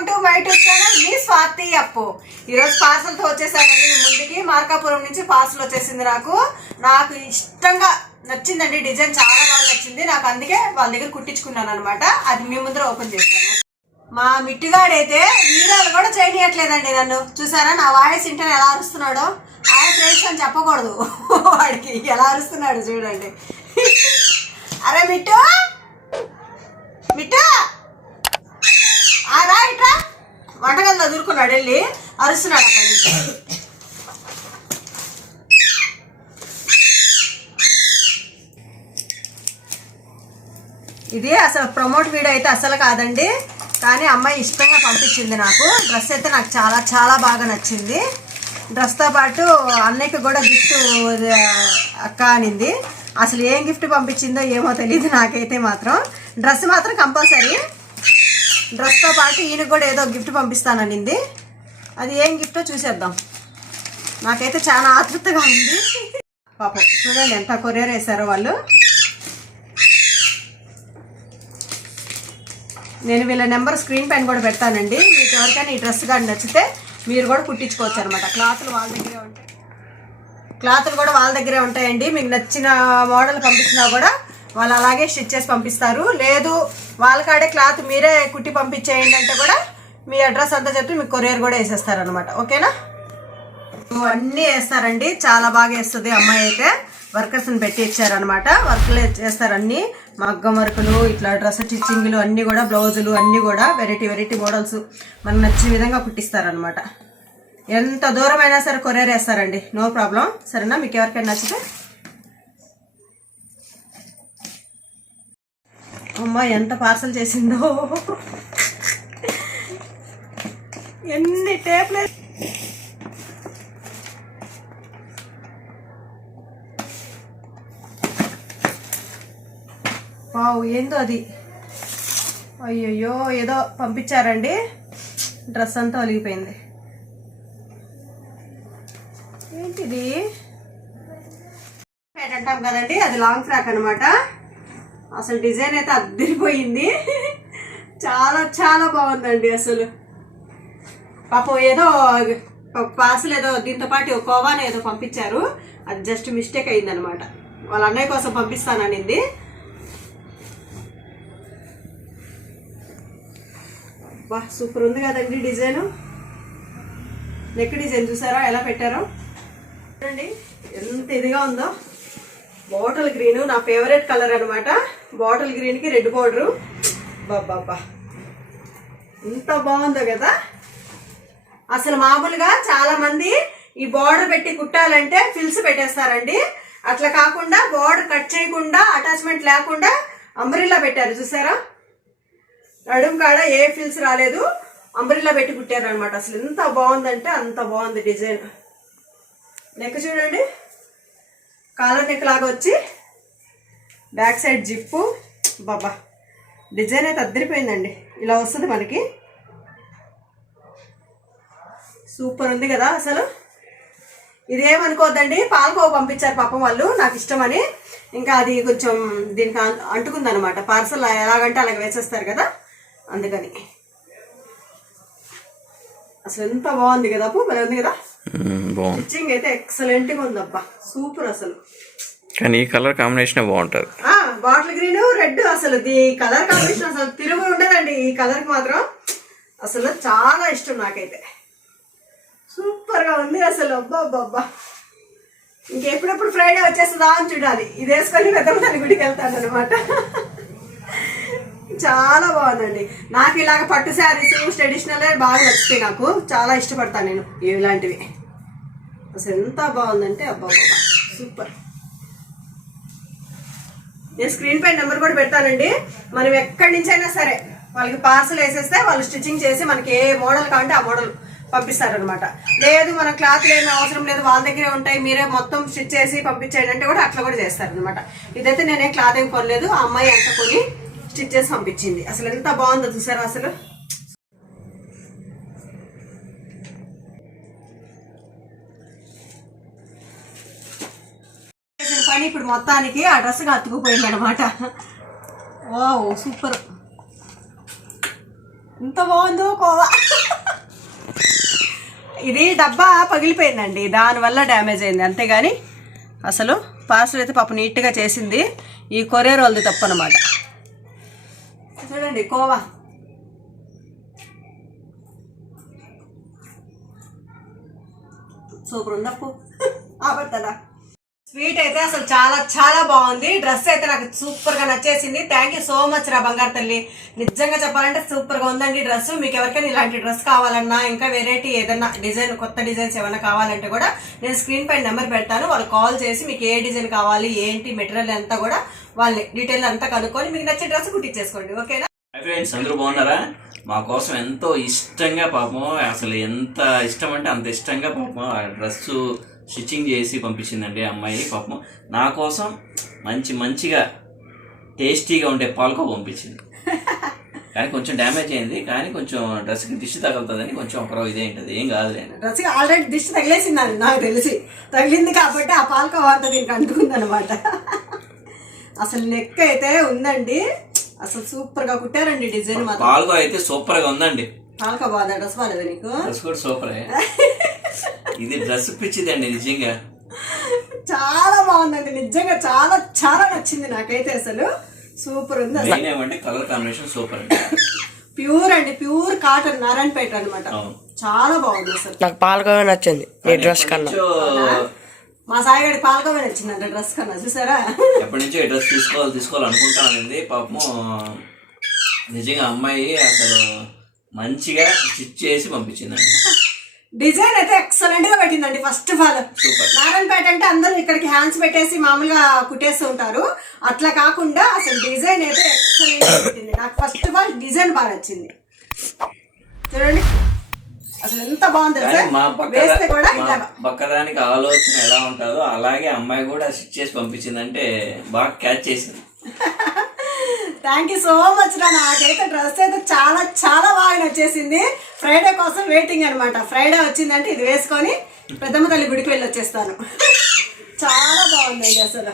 Welcome to my YouTube channel మీ స్వాతి అప్పు. ఈరోజు పార్సల్తో వచ్చేసానండి మీ ముందుకి. మార్కాపురం నుంచి పార్సల్ వచ్చేసింది. నాకు ఇష్టంగా నచ్చిందండి. డిజైన్ చాలా బాగా నచ్చింది నాకు, అందుకే వాళ్ళ దగ్గర కుట్టించుకున్నాను అనమాట. అది మీ ముందర ఓపెన్ చేస్తాను. మా మిట్టుగాడైతే వీడియోలు కూడా చేయనియట్లేదండి నన్ను. చూసారా నా వాయిస్ ఇంటర్ ఎలా అరుస్తున్నాడో. ఆయన ఫ్రెండ్స్ అని చెప్పకూడదు, వాడికి ఎలా అరుస్తున్నాడు చూడండి. అరే మిట్టు మిట్టు రా ఇట్రా. వంటగదిలో దూరుకున్నాడు, వెళ్ళి అరుస్తున్నాడు అక్కడి నుంచి. ఇది అసలు ప్రమోట్ వీడియో అయితే అసలు కాదండి, కానీ అమ్మాయి ఇష్టంగా పంపించింది నాకు. డ్రెస్ అయితే నాకు చాలా చాలా బాగా నచ్చింది. డ్రెస్తో పాటు అన్నయ్యకి కూడా గిఫ్ట్ అక్క అనింది. అసలు ఏం గిఫ్ట్ పంపించిందో ఏమో తెలియదు నాకైతే. మాత్రం డ్రెస్ మాత్రం కంపల్సరీ. డ్రెస్తో పాటు ఈయనకు కూడా ఏదో గిఫ్ట్ పంపిస్తాననింది. అది ఏం గిఫ్టో చూసేద్దాం. నాకైతే చాలా ఆతృతగా ఉంది. పాపం చూడండి ఎంత కొరియర్ వేశారో వాళ్ళు. నేను వీళ్ళ నెంబర్ స్క్రీన్ పైన కూడా పెడతానండి. మీకు ఎవరికైనా ఈ డ్రెస్ కానీ నచ్చితే మీరు కూడా కుట్టించుకోవచ్చు అనమాట. క్లాతులు కూడా వాళ్ళ దగ్గరే ఉంటాయండి. మీకు నచ్చిన మోడల్ పంపించినా కూడా వాళ్ళు అలాగే స్టిచ్ చేసి పంపిస్తారు. లేదు వాళ్ళ కాడే క్లాత్ మీరే కుట్టి పంపించేయండి అంటే కూడా మీ అడ్రస్ అంతా చెప్పి మీకు కొరియర్ కూడా వేసేస్తారు అనమాట. ఓకేనా? అన్నీ వేస్తారండి, చాలా బాగా వేస్తుంది అమ్మాయి అయితే. వర్కర్స్ని పెట్టి ఇచ్చారనమాట. వర్క్లు చేస్తారు అన్నీ. మగ్గం వర్కులు, ఇట్లా డ్రెస్ స్టిచ్చింగ్లు అన్నీ కూడా, బ్లౌజులు అన్నీ కూడా వెరైటీ వెరైటీ మోడల్స్ మనకు నచ్చిన విధంగా కుట్టిస్తారనమాట. ఎంత దూరం అయినా సరే కొరియర్ వేస్తారండి, నో ప్రాబ్లం. సరేనా? మీకు ఎవరికైనా నచ్చితే. అమ్మా ఎంత పార్సల్ చేసిందో, ఎన్ని టేప్లే. వావ్, ఏందో అది. అయ్యయ్యో, ఏదో పంపించారండి. డ్రెస్ అంతా ఒలిగిపోయింది. ఏంటిది? అంటాం కదండి, అది లాంగ్ ఫ్రాక్ అనమాట. అసలు డిజైన్ అయితే అద్దరిపోయింది. చాలా చాలా బాగుందండి అసలు. పాపం ఏదో పార్సల్ ఏదో దీంతో పాటు కోవాని ఏదో పంపించారు. అది జస్ట్ మిస్టేక్ అయిందనమాట. వాళ్ళ అన్నయ్య కోసం పంపిస్తాననింది. బా సూపర్ ఉంది కదండి డిజైన్. నెక్ డిజైన్ చూసారా ఎలా పెట్టారో చూడండి, ఎంత ఇదిగా ఉందో. బాటిల్ గ్రీన్ నా ఫేవరెట్ కలర్ అనమాట. బాటిల్ గ్రీన్కి రెడ్ బోర్డరు. బాబా ఎంత బాగుందో కదా. అసలు మామూలుగా చాలా మంది ఈ బార్డర్ పెట్టి కుట్టాలంటే ఫిల్స్ పెట్టేస్తారండి. అట్లా కాకుండా బార్డర్ కట్ చేయకుండా, అటాచ్మెంట్ లేకుండా అంబ్రిల్లా పెట్టారు. చూసారా? నడుం కాడ ఏ ఫిల్స్ రాలేదు, అంబ్రిల్లా పెట్టి కుట్టారు అనమాట. అసలు ఎంత బాగుందంటే అంత బాగుంది డిజైన్. నెక్ చూడండి, కాలర్ నెక్ లాగా వచ్చి బ్యాక్ సైడ్ జిప్పు. బాబా డిజైన్ అయితే అద్దరిపోయిందండి. ఇలా వస్తుంది మనకి. సూపర్ ఉంది కదా అసలు. ఇదేమనుకోవద్దండి, పాలకోవ పంపించారు పాపం వాళ్ళు నాకు ఇష్టమని. ఇంకా అది కొంచెం దీనికి అంటుకుందనమాట. పార్సల్ ఎలాగంటే అలాగ వేసేస్తారు కదా, అందుకని. అసలు ఎంత బాగుంది కదా అప్పు, మరి ఉంది కదా. స్టిచ్చింగ్ అయితే ఎక్సలెంట్గా ఉంది అబ్బా, సూపర్ అసలు. కానీ ఈ కలర్ కాంబినేషన్ బాగుంటుంది. బాటిల్ గ్రీన్ రెడ్, అసలు ఈ కలర్ కాంబినేషన్ అసలు తిరుగు ఉండదండి. ఈ కలర్కి మాత్రం అసలు చాలా ఇష్టం నాకైతే. సూపర్ గా ఉంది అసలు. అబ్బా అబ్బా, ఇంకెప్పుడెప్పుడు ఫ్రైడే వచ్చేస్తుందా అని చూడాలి. ఇది వేసుకొని పెద్దమ్మ గుడికి వెళ్తాను అనమాట. చాలా బాగుందండి. నాకు ఇలాగ పట్టు శారీస్ ట్రెడిషనల్ బాగా నచ్చుతాయి. నాకు చాలా ఇష్టపడతాను నేను ఇలాంటివి. అసలు ఎంత బాగుందంటే అబ్బా బాబా సూపర్. నేను స్క్రీన్ పై నెంబర్ కూడా పెడతానండి. మనం ఎక్కడి నుంచి అయినా సరే వాళ్ళకి పార్సల్ వేసేస్తే వాళ్ళు స్టిచ్చింగ్ చేసి మనకి ఏ మోడల్ కావాలంటే ఆ మోడల్ పంపిస్తారనమాట. లేదు మన క్లాత్లు ఏమీ అవసరం లేదు, వాళ్ళ దగ్గరే ఉంటాయి, మీరే మొత్తం స్టిచ్ చేసి పంపించేయండి అంటే కూడా అట్లా కూడా చేస్తారనమాట. ఇదైతే నేనే క్లాత్ ఏం కొనలేదు, ఆ అమ్మాయి అంత కొని స్టిచ్ చేసి పంపించింది. అసలు ఎంత బాగుందో చూసారా అసలు. పని ఇప్పుడు మొత్తానికి ఆ డ్రెస్గా అతుకుపోయింది అనమాట. ఓ సూపర్. ఎంత బాగుందో కోవా. ఇది డబ్బా పగిలిపోయిందండి, దానివల్ల డ్యామేజ్ అయింది అంతేగాని అసలు పార్సల్ అయితే పాప నీట్గా చేసింది. ఈ కొరియర్ వాళ్ళది తప్పు అనమాట. చూడండి కోవా సూపర్ ఉందప్పు. ఆపడతాడా? స్వీట్ అయితే అసలు చాలా చాలా బాగుంది. డ్రెస్ అయితే నాకు సూపర్ గా నచ్చేసింది. థ్యాంక్ యూ సో మచ్ రా బంగారు తల్లి. నిజంగా చెప్పాలంటే సూపర్ గా ఉందండి డ్రెస్. మీకు ఎవరికైనా ఇలాంటి డ్రెస్ కావాలన్నా, ఇంకా వెరైటీ ఏదైనా డిజైన్, కొత్త డిజైన్స్ ఏమైనా కావాలంటే కూడా నేను స్క్రీన్ పైన నెంబర్ పెడతాను. వాళ్ళు కాల్ చేసి మీకు ఏ డిజైన్ కావాలి, ఏంటి మెటీరియల్ అంతా కూడా వాళ్ళని డీటెయిల్ అంతా కనుక్కొని మీకు నచ్చే డ్రెస్ కుట్టించేసుకోండి. ఓకేనా? హై ఫ్రెండ్స్, అందరూ బాగున్నారా? మా కోసం ఎంతో ఇష్టంగా పాపం, అసలు ఎంత ఇష్టం అంటే అంత ఇష్టంగా పాపం ఆ డ్రెస్సు స్టిచ్చింగ్ చేసి పంపించిందండి అమ్మాయి. పాపం నా కోసం మంచిగా టేస్టీగా ఉండే పాలకో పంపించింది. కానీ కొంచెం డ్యామేజ్ అయింది, కానీ కొంచెం డ్రెస్కి దిష్టి తగులుతుందని కొంచెం ఒకరో ఇదే ఉంటుంది. ఏం కాదులే, డ్రెస్కి ఆల్రెడీ దిష్టి తగిలేసింది నాకు తెలిసి. తగిలింది కాబట్టి ఆ పాలకో అంత దీనికి అంటుకుంది అనమాట. అసలు నెక్ అయితే ఉందండి, అసలు సూపర్ గా కుట్టారండి డిజైన్. మాత్రం పాలకో అయితే సూపర్ గా ఉందండి. పాలకో బాగుందా? డ్రెస్ బాగాలేదు నీకు? డ్రెస్ కూడా సూపరే. ఇది డ్రెస్ పిచ్చిదండి నిజంగా, చాలా బాగుందండి నిజంగా. చాలా చాలా నచ్చింది నాకైతే, అసలు సూపర్ ఉంది. అసలు ఏమంటే కలర్ కాంబినేషన్ సూపర్ అండి. ప్యూర్ అండి, ప్యూర్ కాటన్ నారాయణపేట అనమాట. చాలా బాగుంది అసలు. నాకు పాలకోవే నచ్చింది ఈ డ్రెస్ కన్నా. మా సాయిగాడి పాలకోవే నచ్చిందంట డ్రెస్ కన్నా. చూసారా? ఎప్పటి నుంచో ఈ డ్రెస్ తీసుకోవాలనుకుంటానండి. పాపం నిజంగా అమ్మాయి అసలు మంచిగా స్టిచ్ చేసి పంపించిందండి. డిజైన్ అయితే ఎక్సలెంట్ గా పెట్టిందండి. ఫస్ట్ ఆఫ్ ఆల్ నారాయణపేట అంటే అందరూ ఇక్కడికి హ్యాండ్స్ పెట్టేసి మామూలుగా కుట్టేస్తూ ఉంటారు, అట్లా కాకుండా అసలు డిజైన్ అయితే ఎక్సలెంట్ గా పెట్టింది. నాకు ఫస్ట్ ఆఫ్ ఆల్ డిజైన్ బాగా నచ్చింది. చూడండి అసలు ఎంత బాగుంది. మా వేస్తే కూడా పక్కదానికి ఆలోచన ఎలా ఉంటుందో అలాగే అమ్మాయి కూడా స్టిచ్ చేసి పంపించిందంటే బాగా క్యాచ్ చేసింది. థ్యాంక్ యూ సో మచ్ రా. నాకైతే డ్రెస్ అయితే చాలా చాలా బాగా నచ్చేసింది. ఫ్రైడే కోసం వెయిటింగ్ అనమాట. ఫ్రైడే వచ్చిందంటే ఇది వేసుకొని పెద్దమ్మ తల్లి గుడికి వెళ్ళి వచ్చేస్తాను. చాలా బాగుందండి అసలు.